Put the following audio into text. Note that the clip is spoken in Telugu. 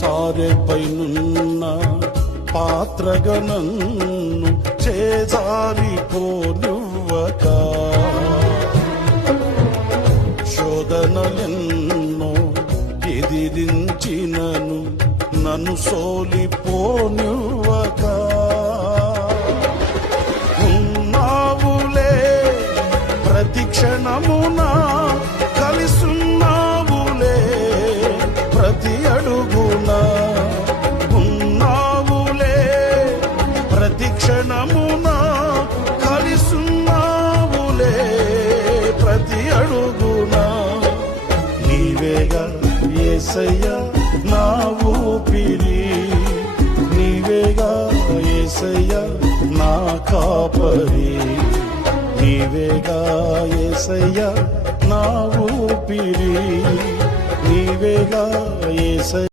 సారెపైనున్న పాత్రగా నన్ను చేజారిపోనివ్వక, శోధనలెన్నో ఎదిరించినను నన్ను సోలిపోనివ్వక, ఉన్నావులే ప్రతి క్షణమున, కలిసున్నావులే ప్రతి అడుగున, ఉన్నావులే ప్రతి క్షణమున, కలిసున్నావులే ప్రతి అడుగున. నీవేగా యేసయ్యా నా ఊపిరి, నీవేగా యేసయ్యా నా కాపరి, నీవేగా యేసయ్యా నా ఊపిరి, నీవేగా యేసయ్యా.